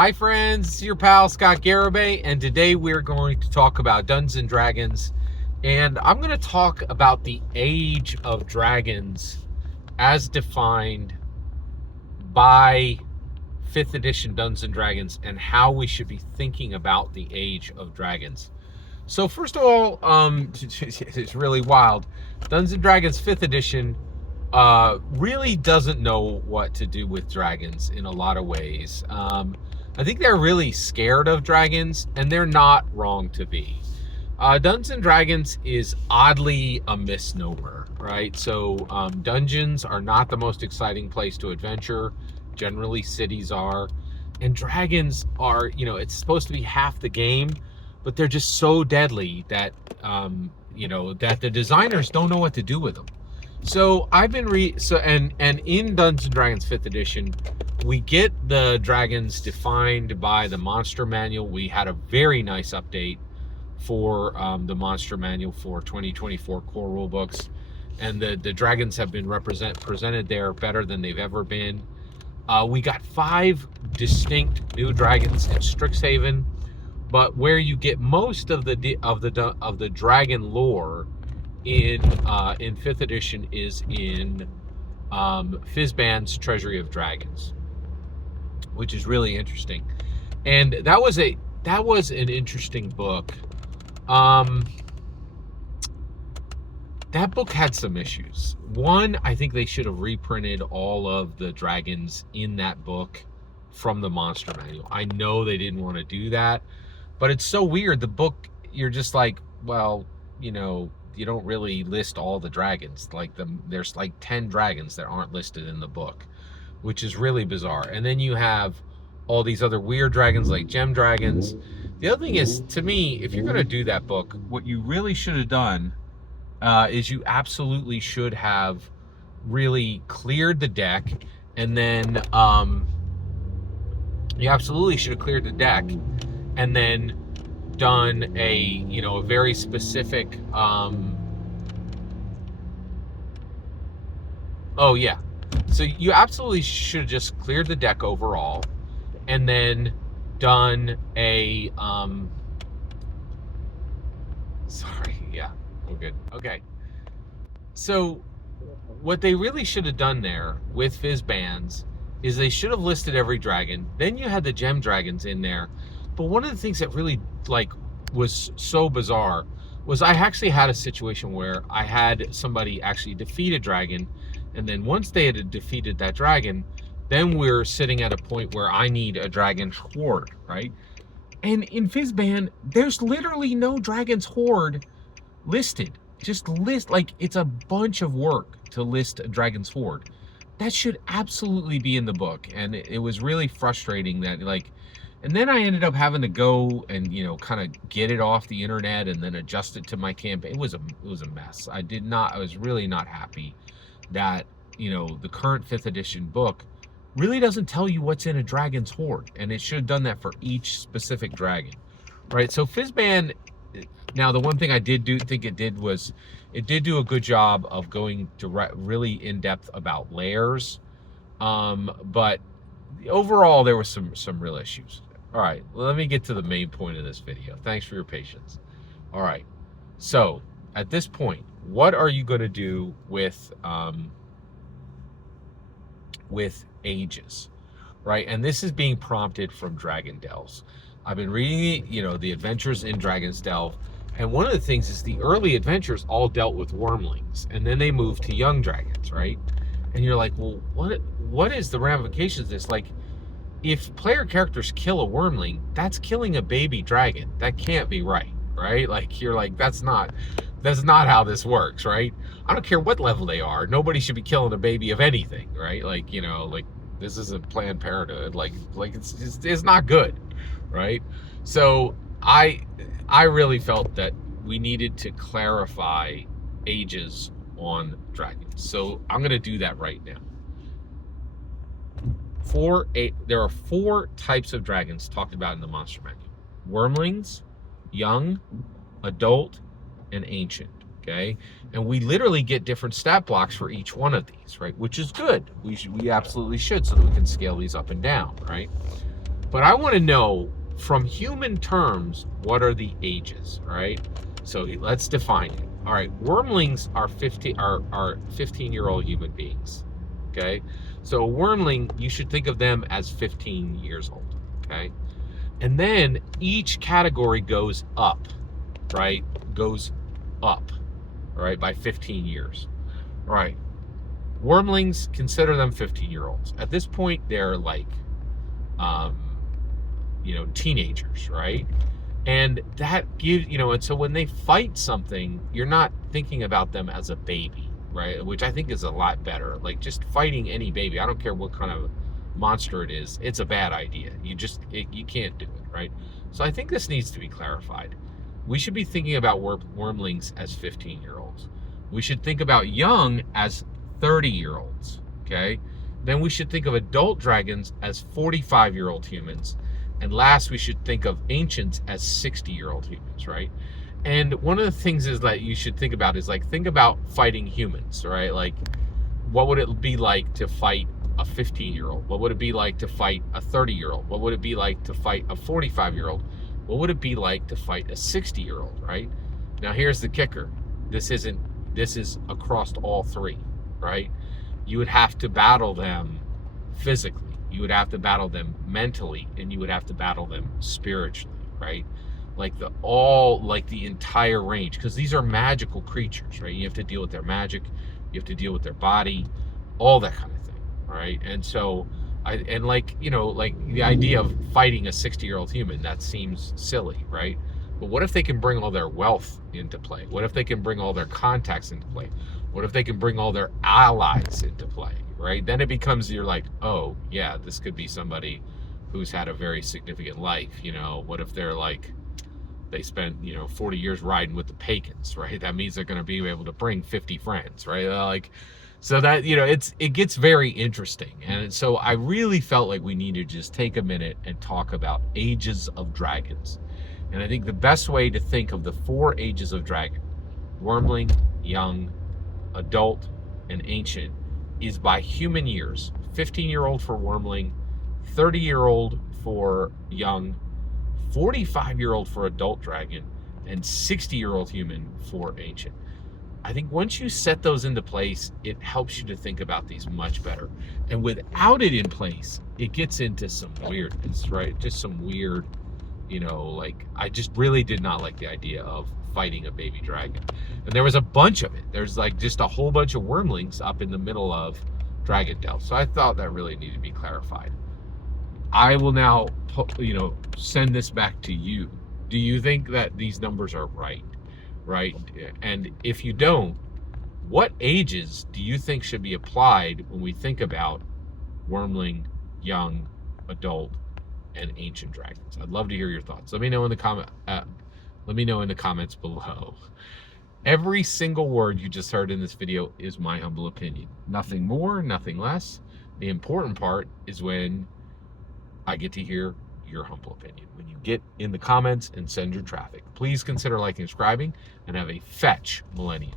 Hi friends, it's your pal Scott Garibay, and today we're going to talk about Dungeons and Dragons, and I'm going to talk about the age of dragons as defined by 5th edition Dungeons and Dragons and how we should be thinking about the age of dragons. So first of all, it's really wild. Dungeons and Dragons 5th edition really doesn't know what to do with dragons in a lot of ways. I think they're really scared of dragons, and they're not wrong to be. Dungeons and Dragons is oddly a misnomer, right? So dungeons are not the most exciting place to adventure. Generally, cities are. And dragons are, it's supposed to be half the game, but they're just so deadly that, that the designers don't know what to do with them. So I've been and in Dungeons and Dragons 5th edition, we get the dragons defined by the monster manual. We had a very nice update for the monster manual for 2024 core rulebooks, and the dragons have been presented there better than they've ever been. We got 5 distinct new dragons in Strixhaven, but where you get most of the dragon lore in 5th edition is in Fizban's Treasury of Dragons, which is really interesting. And that was an interesting book. That book had some issues. One, I think they should have reprinted all of the dragons in that book from the monster manual. I know they didn't want to do that, but it's so weird. The book, you're just like, well, you don't really list all the dragons. There's like 10 dragons that aren't listed in the book, which is really bizarre. And then you have all these other weird dragons like gem dragons. The other thing is, to me, if you're going to do that book, what you really should have done is you absolutely should have really cleared the deck, and then you absolutely should have cleared the deck and then done a very specific so you absolutely should have just cleared the deck overall and then done a we're good. Okay, so what they really should have done there with Fizbans is they should have listed every dragon. Then you had the gem dragons in there. But one of the things that really was so bizarre was I actually had a situation where I had somebody actually defeat a dragon, and then once they had defeated that dragon, then we're sitting at a point where I need a dragon's horde, right? And in Fizban, there's literally no dragon's horde listed. Just list, it's a bunch of work to list a dragon's horde. That should absolutely be in the book, and it was really frustrating that and then I ended up having to go and kind of get it off the internet and then adjust it to my campaign. It was a mess. I was really not happy that the current 5th edition book really doesn't tell you what's in a dragon's horde, and it should have done that for each specific dragon, right? So Fizban, now the one thing I did think it did was it did do a good job of going to really in depth about layers, but overall there was some real issues. All right, let me get to the main point of this video. Thanks for your patience. All right, so at this point, what are you going to do with ages, right? And this is being prompted from Dragon Delves. I've been reading the adventures in Dragon's Delve, and one of the things is the early adventures all dealt with Wyrmlings, and then they moved to young dragons, right? And you're like, well, what is the ramifications of this? If player characters kill a Wyrmling, that's killing a baby dragon. That can't be right? You're like, that's not how this works, right? I don't care what level they are. Nobody should be killing a baby of anything, right? This isn't Planned Parenthood. It's not good, right? So I really felt that we needed to clarify ages on dragons. So I'm going to do that right now. There are 4 types of dragons talked about in the monster manual: Wyrmlings, young, adult, and ancient. Okay, and we literally get different stat blocks for each one of these, right? Which is good. We absolutely should, so that we can scale these up and down, right? But I want to know, from human terms, what are the ages, right? So let's define it. All right, wormlings are 15-year-old human beings. Okay, so a wormling, you should think of them as 15 years old. Okay, and then each category goes up, right? Goes up, all right, by 15 years. All right, wormlings, consider them 15-year-olds. At this point, they're like, teenagers, right? And that gives, and so when they fight something, you're not thinking about them as a baby, right? Which I think is a lot better. Like, just fighting any baby, I don't care what kind of monster it is, it's a bad idea. You can't do it, right? So I think this needs to be clarified. We should be thinking about wormlings as 15-year-olds. We should think about young as 30-year-olds, okay? Then we should think of adult dragons as 45-year-old humans. And last, we should think of ancients as 60-year-old humans, right? And one of the things is that you should think about is, like, think about fighting humans, right? Like, what would it be like to fight a 15-year-old? What would it be like to fight a 30-year-old? What would it be like to fight a 45-year-old? What would it be like to fight a 60-year-old, right? Now, here's the kicker. This is across all three, right? You would have to battle them physically. You would have to battle them mentally, and you would have to battle them spiritually, right? Like the entire range, because these are magical creatures, right? You have to deal with their magic, you have to deal with their body, all that kind of thing, right? And so, like the idea of fighting a 60-year-old human, that seems silly, right? But what if they can bring all their wealth into play? What if they can bring all their contacts into play? What if they can bring all their allies into play, right? Then it becomes, you're like, oh, yeah, this could be somebody who's had a very significant life. What if they're like, they spent, 40 years riding with the pagans, right? That means they're going to be able to bring 50 friends, right? Like, so that, it gets very interesting. And so I really felt like we need to just take a minute and talk about ages of dragons. And I think the best way to think of the 4 ages of dragon, wormling, young, adult, and ancient, is by human years. 15-year-old for wormling, 30-year-old for young, 45-year-old for adult dragon, and 60-year-old human for ancient. I think once you set those into place, it helps you to think about these much better. And without it in place, it gets into some weirdness, right? Just some weird, like, I just really did not like the idea of fighting a baby dragon. And there was a bunch of it. There's like just a whole bunch of wormlings up in the middle of Dragondale. So I thought that really needed to be clarified. I will now, send this back to you. Do you think that these numbers are right? And if you don't, what ages do you think should be applied when we think about wormling, young, adult, and ancient dragons? I'd love to hear your thoughts. Let me know in the comments below. Every single word you just heard in this video is my humble opinion. Nothing more, nothing less. The important part is when I get to hear your humble opinion. When you get in the comments and send your traffic. Please consider liking and subscribing, and have a fetch millennium.